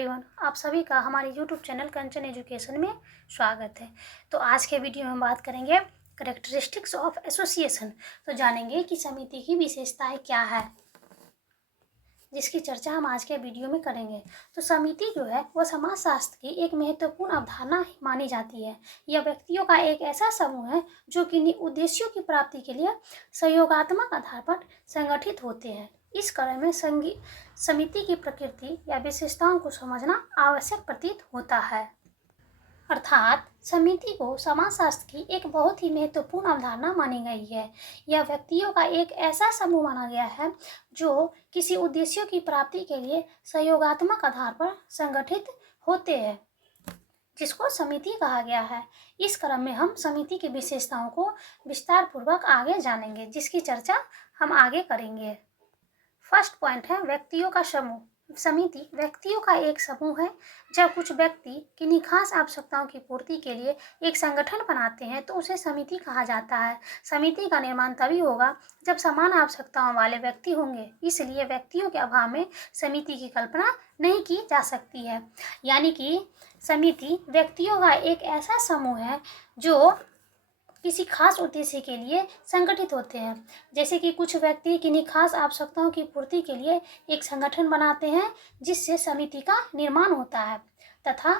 Everyone, आप सभी का हमारे यूट्यूब चैनल कंचन एजुकेशन में स्वागत है। तो आज के वीडियो में हम बात करेंगे करेक्टरिस्टिक्स ऑफ एसोसिएशन। तो जानेंगे कि समिति की विशेषताएं क्या है, जिसकी चर्चा हम आज के वीडियो में करेंगे। तो समिति जो है वह समाजशास्त्र की एक महत्वपूर्ण अवधारणा मानी जाती है। यह व्यक्तियों का एक ऐसा समूह है जो किन्हीं उद्देश्यों की प्राप्ति के लिए सहयोगात्मक आधार पर संगठित होते हैं। इस क्रम में समिति की प्रकृति या विशेषताओं को समझना आवश्यक प्रतीत होता है। अर्थात समिति को समाजशास्त्र की एक बहुत ही महत्वपूर्ण अवधारणा मानी गई है। यह व्यक्तियों का एक ऐसा समूह माना गया है जो किसी उद्देश्यों की प्राप्ति के लिए सहयोगात्मक आधार पर संगठित होते हैं, जिसको समिति कहा गया है। इस क्रम में हम समिति की विशेषताओं को विस्तार पूर्वक आगे जानेंगे, जिसकी चर्चा हम आगे करेंगे। फर्स्ट पॉइंट है व्यक्तियों का समूह। समिति व्यक्तियों का एक समूह है। जब कुछ व्यक्ति किन्हीं खास आवश्यकताओं की पूर्ति के लिए एक संगठन बनाते हैं तो उसे समिति कहा जाता है। समिति का निर्माण तभी होगा जब समान आवश्यकताओं वाले व्यक्ति होंगे, इसलिए व्यक्तियों के अभाव में समिति की कल्पना नहीं की जा सकती है। यानी कि समिति व्यक्तियों का एक ऐसा समूह है जो किसी खास उद्देश्य के लिए संगठित होते हैं। जैसे कि कुछ व्यक्ति किन्हीं खास आवश्यकताओं की पूर्ति के लिए एक संगठन बनाते हैं, जिससे समिति का निर्माण होता है तथा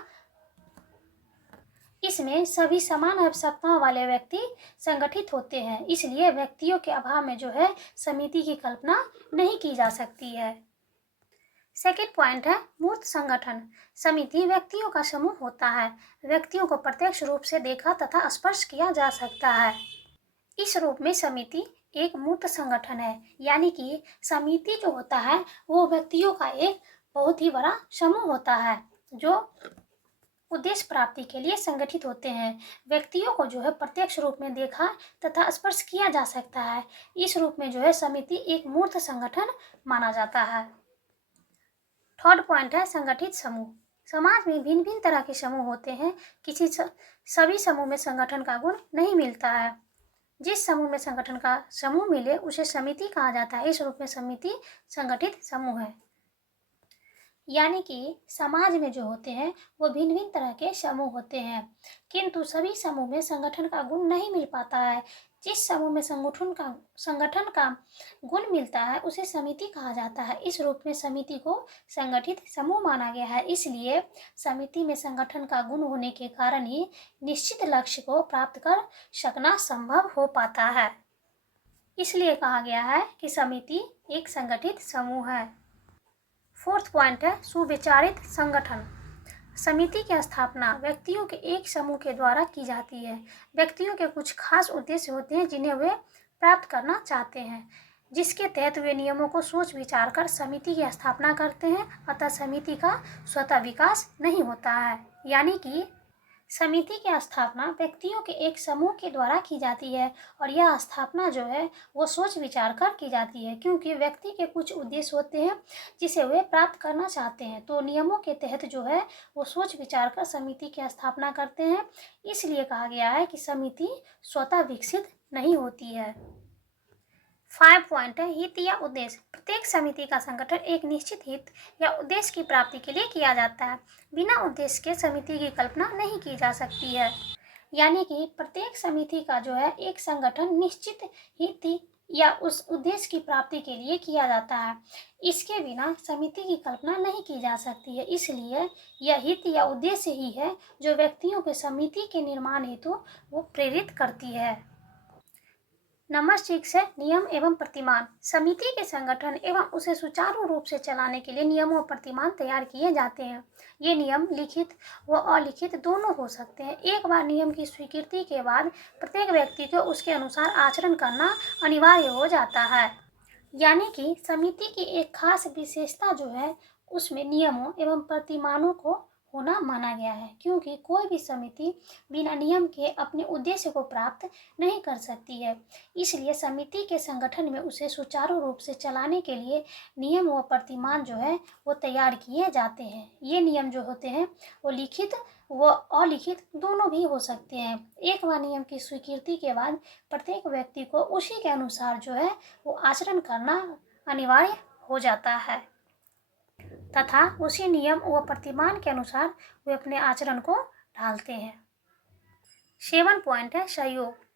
इसमें सभी समान आवश्यकताओं वाले व्यक्ति संगठित होते हैं। इसलिए व्यक्तियों के अभाव में जो है समिति की कल्पना नहीं की जा सकती है। सेकेंड पॉइंट है मूर्त संगठन। समिति व्यक्तियों का समूह होता है। व्यक्तियों को प्रत्यक्ष रूप से देखा तथा स्पर्श किया जा सकता है। इस रूप में समिति एक मूर्त संगठन है। यानी कि समिति जो होता है वो व्यक्तियों का एक बहुत ही बड़ा समूह होता है जो उद्देश्य प्राप्ति के लिए संगठित होते हैं। व्यक्तियों को जो है प्रत्यक्ष रूप में देखा तथा स्पर्श किया जा सकता है। इस रूप में जो है समिति एक मूर्त संगठन माना जाता है। थर्ड पॉइंट है संगठित समूह। समाज में भिन्न भिन्न तरह के समूह होते हैं। सभी समूह में संगठन का गुण नहीं मिलता है। जिस समूह में संगठन का समूह मिले उसे समिति कहा जाता है। इस रूप में समिति संगठित समूह है। यानी कि समाज में जो होते हैं वो भिन्न भिन्न तरह के समूह होते हैं, किंतु सभी समूह में संगठन का गुण नहीं मिल पाता है। जिस समूह में संगठन का गुण मिलता है उसे समिति कहा जाता है। इस रूप में समिति को संगठित समूह माना गया है। इसलिए समिति में संगठन का गुण होने के कारण ही निश्चित लक्ष्य को प्राप्त कर सकना संभव हो पाता है। इसलिए कहा गया है कि समिति एक संगठित समूह है। फोर्थ पॉइंट है सुविचारित संगठन। समिति की स्थापना व्यक्तियों के एक समूह के द्वारा की जाती है। व्यक्तियों के कुछ खास उद्देश्य होते हैं जिन्हें वे प्राप्त करना चाहते हैं, जिसके तहत वे नियमों को सोच विचार कर समिति की स्थापना करते हैं। अतः समिति का स्वतः विकास नहीं होता है। यानी कि समिति की स्थापना व्यक्तियों के एक समूह के द्वारा की जाती है और यह स्थापना जो है वो सोच विचार कर की जाती है, क्योंकि व्यक्ति के कुछ उद्देश्य होते हैं जिसे वे प्राप्त करना चाहते हैं। तो नियमों के तहत जो है वो सोच विचार कर समिति की स्थापना करते हैं। इसलिए कहा गया है कि समिति स्वतः विकसित नहीं होती है। 5 पॉइंट है हित या उद्देश्य। प्रत्येक समिति का संगठन एक निश्चित हित या उद्देश्य की प्राप्ति के लिए किया जाता है। बिना उद्देश्य के समिति की कल्पना नहीं की जा सकती है। यानी कि प्रत्येक समिति का जो है एक संगठन निश्चित हित या उस उद्देश्य की प्राप्ति के लिए किया जाता है। इसके बिना समिति की कल्पना नहीं की जा सकती है। इसलिए यह हित या उद्देश्य ही है जो व्यक्तियों के समिति के निर्माण हेतु वो प्रेरित करती है। नंबर 6 है नियम एवं प्रतिमान। समिति के संगठन एवं उसे सुचारू रूप से चलाने के लिए नियम और प्रतिमान तैयार किए जाते हैं। ये नियम लिखित व अलिखित दोनों हो सकते हैं। एक बार नियम की स्वीकृति के बाद प्रत्येक व्यक्ति को उसके अनुसार आचरण करना अनिवार्य हो जाता है। यानी कि समिति की एक खास विशेषता जो है उसमें नियमों एवं प्रतिमानों को होना माना गया है, क्योंकि कोई भी समिति बिना नियम के अपने उद्देश्य को प्राप्त नहीं कर सकती है। इसलिए समिति के संगठन में उसे सुचारू रूप से चलाने के लिए नियम व प्रतिमान जो है वो तैयार किए जाते हैं। ये नियम जो होते हैं वो लिखित व अलिखित दोनों भी हो सकते हैं। एक बार नियम की स्वीकृति के बाद प्रत्येक व्यक्ति को उसी के अनुसार जो है वो आचरण करना अनिवार्य हो जाता है। तथा उसी नियम व प्रतिमान के अनुसार वे अपने आचरण को ढालते हैं। 7 पॉइंट है सहयोग।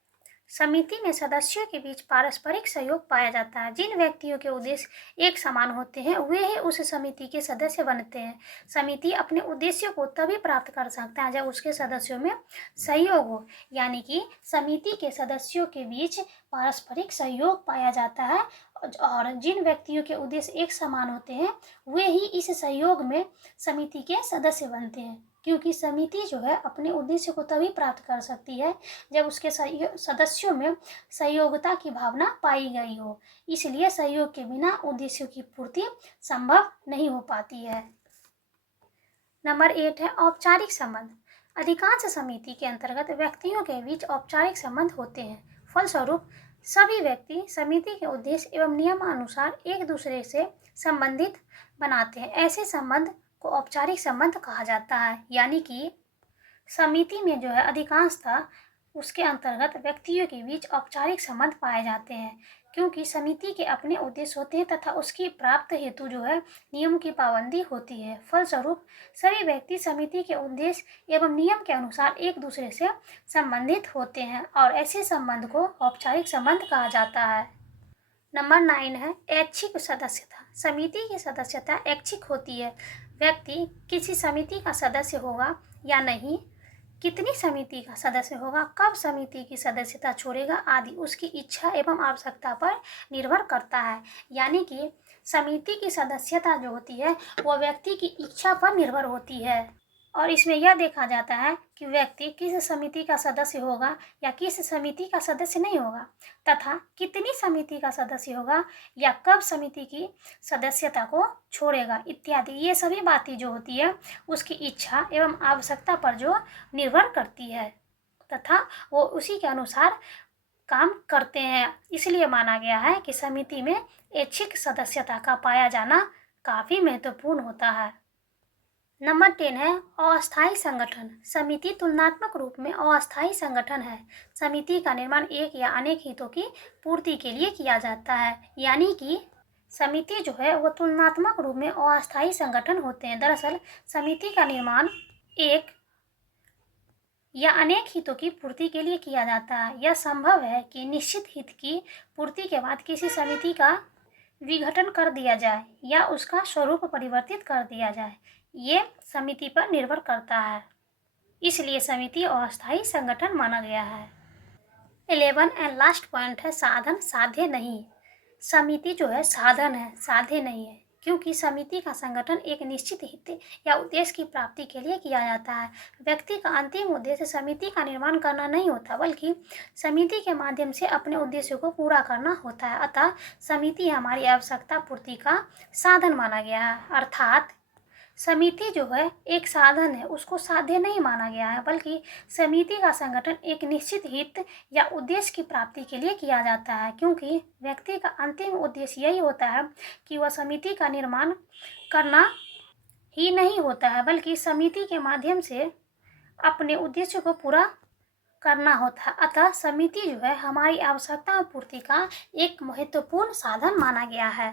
समिति में सदस्यों के बीच पारस्परिक सहयोग पाया जाता है। जिन व्यक्तियों के उद्देश्य एक समान होते हैं वे ही उस समिति के सदस्य बनते हैं। समिति अपने उद्देश्यों को तभी प्राप्त कर सकता है जब उसके सदस्यों में सहयोग हो, यानी कि समिति के सदस्यों के बीच पारस्परिक सहयोग पाया जाता है और जिन व्यक्तियों के उद्देश्य एक समान होते हैं वे ही इस सहयोग में समिति के सदस्य बनते हैं, क्योंकि समिति जो है अपने उद्देश्य को तभी प्राप्त कर सकती है जब उसके सदस्यों में सहयोगिता की भावना पाई गई हो। इसलिए सहयोग के बिना उद्देश्यों की पूर्ति संभव नहीं हो पाती है। नंबर 8 है औपचारिक संबंध। अधिकांश समिति के अंतर्गत व्यक्तियों के बीच औपचारिक संबंध होते हैं। फलस्वरूप सभी व्यक्ति समिति के उद्देश्य एवं नियमानुसार एक दूसरे से संबंधित बनाते हैं। ऐसे संबंध को औपचारिक संबंध कहा जाता है, यानी कि समिति में जो है अधिकांशतः उसके अंतर्गत व्यक्तियों के बीच औपचारिक संबंध पाए जाते हैं, क्योंकि समिति के अपने उद्देश्य होते हैं तथा उसकी प्राप्त हेतु जो है नियम की पाबंदी होती है। फलस्वरूप सभी व्यक्ति समिति के उद्देश्य एवं नियम के अनुसार एक दूसरे से संबंधित होते हैं और ऐसे संबंध को औपचारिक संबंध कहा जाता है। नंबर 9 है ऐच्छिक सदस्यता। समिति की सदस्यता ऐच्छिक होती है। व्यक्ति किसी समिति का सदस्य होगा या नहीं, कितनी समिति का सदस्य होगा, कब समिति की सदस्यता छोड़ेगा आदि उसकी इच्छा एवं आवश्यकता पर निर्भर करता है। यानी कि समिति की सदस्यता जो होती है वो व्यक्ति की इच्छा पर निर्भर होती है और इसमें यह देखा जाता है कि व्यक्ति किस समिति का सदस्य होगा या किस समिति का सदस्य नहीं होगा तथा कितनी समिति का सदस्य होगा या कब समिति की सदस्यता को छोड़ेगा इत्यादि। ये सभी बातें जो होती है उसकी इच्छा एवं आवश्यकता पर जो निर्भर करती है तथा वो उसी के अनुसार काम करते हैं। इसलिए माना गया है कि समिति में ऐच्छिक सदस्यता का पाया जाना काफ़ी महत्वपूर्ण होता है। नंबर 10 है अस्थायी संगठन। समिति तुलनात्मक रूप में अस्थायी संगठन है। समिति का निर्माण एक या अनेक हितों की पूर्ति के लिए किया जाता है, यानी कि समिति जो है वो तुलनात्मक रूप में अस्थायी संगठन होते हैं। दरअसल समिति का निर्माण एक या अनेक हितों की पूर्ति के लिए किया जाता है। यह संभव है कि निश्चित हित की पूर्ति के बाद किसी समिति का विघटन कर दिया जाए या उसका स्वरूप परिवर्तित कर दिया जाए, ये समिति पर निर्भर करता है। इसलिए समिति अस्थायी संगठन माना गया है। 11 एंड लास्ट पॉइंट है साधन साध्य नहीं। समिति जो है साधन है, साध्य नहीं है, क्योंकि समिति का संगठन एक निश्चित हित या उद्देश्य की प्राप्ति के लिए किया जाता है। व्यक्ति का अंतिम उद्देश्य समिति का निर्माण करना नहीं होता, बल्कि समिति के माध्यम से अपने उद्देश्यों को पूरा करना होता है। अतः समिति हमारी आवश्यकता पूर्ति का साधन माना गया है। अर्थात समिति जो है एक साधन है, उसको साध्य नहीं माना गया है, बल्कि समिति का संगठन एक निश्चित हित या उद्देश्य की प्राप्ति के लिए किया जाता है, क्योंकि व्यक्ति का अंतिम उद्देश्य यही होता है कि वह समिति का निर्माण करना ही नहीं होता है, बल्कि समिति के माध्यम से अपने उद्देश्य को पूरा करना होता है। अतः समिति जो है हमारी आवश्यकता पूर्ति का एक महत्वपूर्ण साधन माना गया है।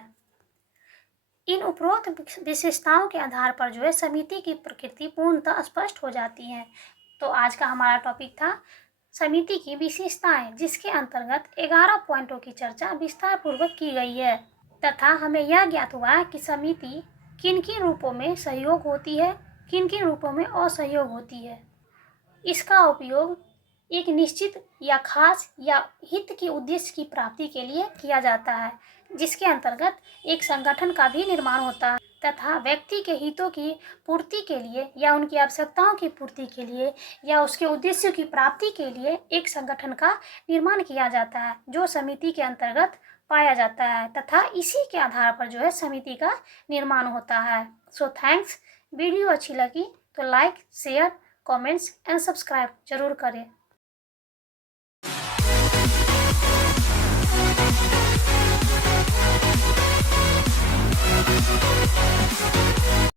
इन उपरोक्त विशेषताओं के आधार पर जो है समिति की प्रकृति पूर्णतः स्पष्ट हो जाती है। तो आज का हमारा टॉपिक था समिति की विशेषताएं, जिसके अंतर्गत 11 पॉइंटों की चर्चा विस्तार पूर्वक की गई है तथा हमें यह ज्ञात हुआ कि समिति किन किन रूपों में सहयोग होती है, किन किन रूपों में असहयोग होती है। इसका उपयोग एक निश्चित या खास या हित के उद्देश्य की प्राप्ति के लिए किया जाता है, जिसके अंतर्गत एक संगठन का भी निर्माण होता है तथा व्यक्ति के हितों की पूर्ति के लिए या उनकी आवश्यकताओं की पूर्ति के लिए या उसके उद्देश्यों की प्राप्ति के लिए एक संगठन का निर्माण किया जाता है, जो समिति के अंतर्गत पाया जाता है तथा इसी के आधार पर जो है समिति का निर्माण होता है। So thanks. वीडियो अच्छी लगी तो like, share, comments and subscribe जरूर करें।